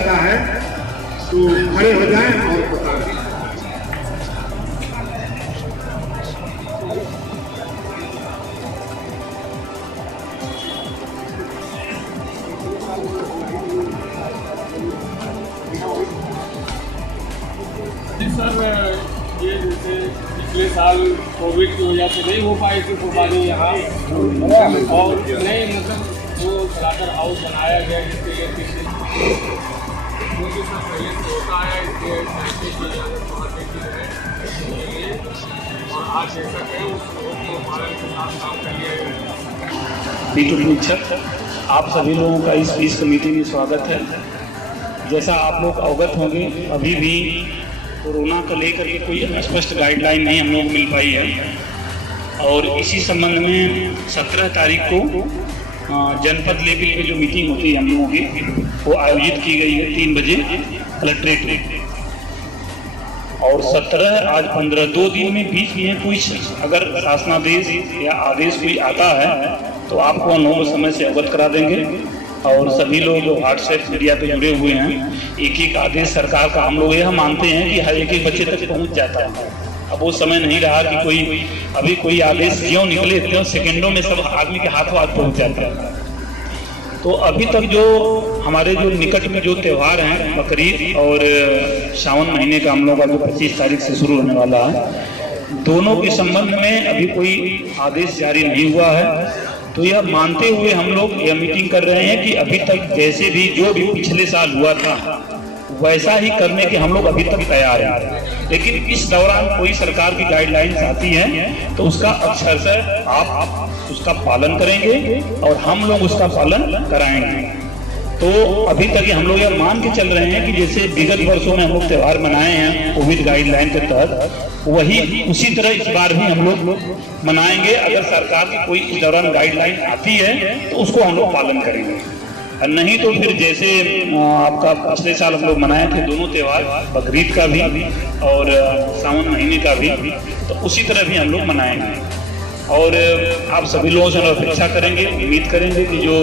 जाता है तो खड़े हो जाएं और बता दें। सर, ये जैसे पिछले साल कोविड की वजह से नहीं हो पाई थी कुर्बानी यहाँ, और नहीं मतलब जो सलाकर हाउस बनाया गया जिसके लिए क्योंकि सर पहले से होता है इसके पैसे की इजाज़त वहाँ देती है, और आज जैसा कहें उसको पालन के साथ काम कर लिया गया। निरीक्षक, आप सभी लोगों का इस कमेटी में स्वागत है। जैसा आप लोग अवगत होंगे, अभी भी कोरोना को लेकर के कोई स्पष्ट गाइडलाइन नहीं हम लोग मिल पाई है, और इसी संबंध में 17 तारीख को जनपद लेवल पे जो मीटिंग होती है हम लोगों की, वो आयोजित की गई है 3 बजे कलेक्ट्रेट में। और 17 आज 15 2 दिन में बीच में कोई अगर शासनादेश या आदेश कोई आता है तो आपको अनुभव समय से अवगत करा देंगे। और सभी लोग जो व्हाट्सएप मीडिया पे जुड़े हुए हैं, एक आदेश सरकार का हम लोग यह मानते हैं कि हर एक बच्चे तक पहुंच जाता है। अब वो समय नहीं रहा कि अभी कोई आदेश क्यों निकले, क्यों सेकंडों में सब आदमी के हाथों हाथ पहुंच जाता है। तो अभी तक जो हमारे जो निकट में जो त्यौहार हैं, बकरीद और सावन महीने का हम लोग का जो 25 तारीख से शुरू होने वाला है, दोनों के संबंध में अभी कोई आदेश जारी नहीं हुआ है। तो यह मानते हुए हम लोग यह मीटिंग कर रहे हैं कि अभी तक जैसे भी जो भी पिछले साल हुआ था वैसा ही करने के हम लोग अभी तक तैयार हैं। लेकिन इस दौरान कोई सरकार की गाइडलाइंस आती है तो उसका अक्षरशः आप उसका पालन करेंगे और हम लोग उसका पालन कराएंगे। तो अभी तक हम लोग यह मान के चल रहे हैं कि जैसे विगत वर्षों में हम लोग त्यौहार मनाए हैं कोविड गाइडलाइन के तहत, वही उसी तरह इस बार भी हम लोग मनाएंगे। अगर सरकार की कोई इस दौरान गाइडलाइन आती है तो उसको हम लोग पालन करेंगे, और नहीं तो फिर जैसे आपका पिछले साल हम लोग मनाए थे दोनों त्यौहार, बकरीद का भी और सावन महीने का भी, तो उसी तरह भी हम लोग मनाएंगे। और आप सभी लोगों से अपेक्षा करेंगे, उम्मीद करेंगे कि जो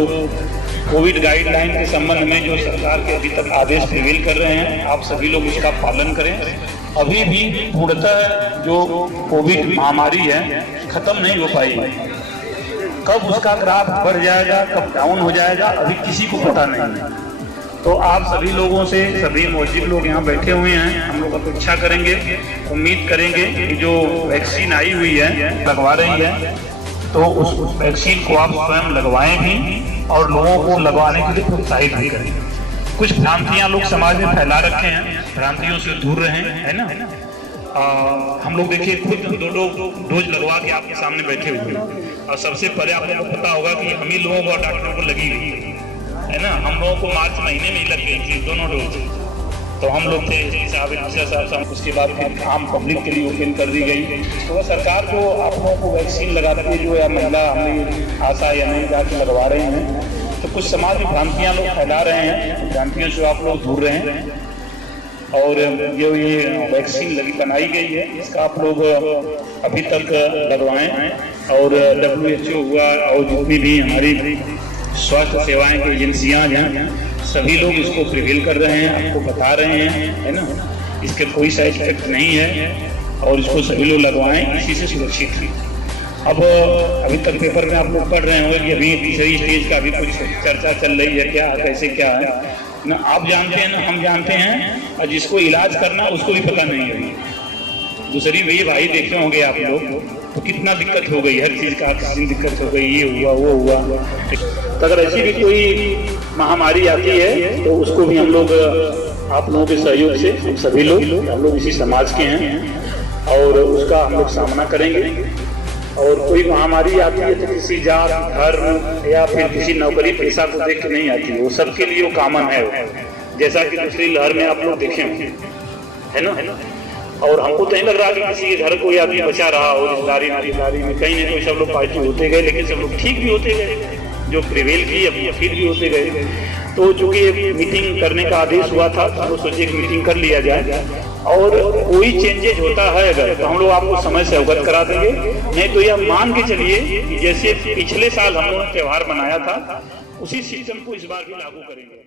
कोविड गाइडलाइन के संबंध में जो सरकार के अभी तक आदेश प्रिवेल कर रहे हैं, आप सभी लोग उसका पालन करें। अभी भी पूर्णतः जो कोविड महामारी है खत्म नहीं हो पाई है। कब उसका ग्राफ बढ़ जाएगा, कब डाउन हो जाएगा, अभी किसी को पता नहीं है। तो आप सभी लोगों से, सभी मौजूद लोग यहाँ बैठे हुए हैं, हम लोग अपेक्षा करेंगे, उम्मीद करेंगे कि जो वैक्सीन आई हुई है, लगवा रही है, तो उस वैक्सीन को आप स्वयं लगवाएं भी और लोगों को लगवाने के लिए प्रोत्साहित भी करें। कुछ भ्रांतियां लोग समाज में फैला रखे हैं, भ्रांतियों से दूर रहें, है ना। हम लोग देखिए खुद 2 डोज लगवा के आपके सामने बैठे हुए हैं, और सबसे पहले आप लोगों को पता होगा कि हम ही लोगों को और डॉक्टरों को लगी हुई है ना। हम लोगों को मार्च महीने में ही लग गई थी दोनों डोज, तो हम लोग थे साहब, उसके बाद फिर आम पब्लिक के लिए ओपन कर दी गई। तो सरकार जो आप लोगों को वैक्सीन लगाती है, जो या महिला हमें आशा या नहीं जाके लगवा रहे हैं, तो कुछ समाज में भ्रांतियाँ लोग फैला रहे हैं, भ्रांतियों से आप लोग दूर रहें। और जो ये वैक्सीन बनाई गई है, इसका आप लोग अभी तक लगवाएं, और WHO हुआ और जितनी भी हमारी स्वास्थ्य सेवाएं की एजेंसियां हैं, सभी लोग इसको प्रिवेल कर रहे हैं, आपको बता रहे हैं, है ना। इसके कोई साइड इफेक्ट नहीं है, और इसको सभी लोग लगवाएं, इसी से सुरक्षित हैं। अब अभी तक पेपर में आप लोग पढ़ रहे होंगे कि अभी तीसरी स्टेज का भी कुछ चर्चा चल रही है, क्या कैसे क्या है ना। आप जानते हैं ना, हम जानते हैं, और जिसको इलाज करना उसको भी पता नहीं है। दूसरी वही भाई देखे होंगे आप लोग, तो कितना दिक्कत हो गई, हर चीज़ का दिक्कत हो गई, ये हुआ वो हुआ। तो अगर ऐसी भी कोई महामारी आती है तो उसको भी हम लोग आप लोगों के सहयोग से, हम सभी लोग, हम लोग इसी समाज के हैं, और उसका हम लोग सामना करेंगे। और कोई महामारी आती है तो किसी जात, धर्म या फिर किसी नौकरी पेशा को देख के नहीं आती, वो सबके लिए वो कॉमन है, जैसा कि दूसरी लहर में आप लोग देखे होंगे, है ना। और हमको तो नहीं लग रहा कि किसी के घर कोई आदमी बचा रहा हो रिश्तेदारी में, कहीं ना कहीं सब लोग पॉजिटिव होते गए, लेकिन सब लोग ठीक भी होते गए, जो प्रिवेल की अभी फिर भी होते गए। तो चूंकि मीटिंग करने का आदेश हुआ था, तो हम लोग सोचे कि मीटिंग कर लिया जाए, और कोई चेंजेज होता है अगर तो हम लोग आपको समय से अवगत करा देंगे। नहीं तो यह मान के चलिए कि जैसे पिछले साल हम लोगों ने त्यौहार मनाया था, उसी सिस्टम को इस बार भी लागू करेंगे।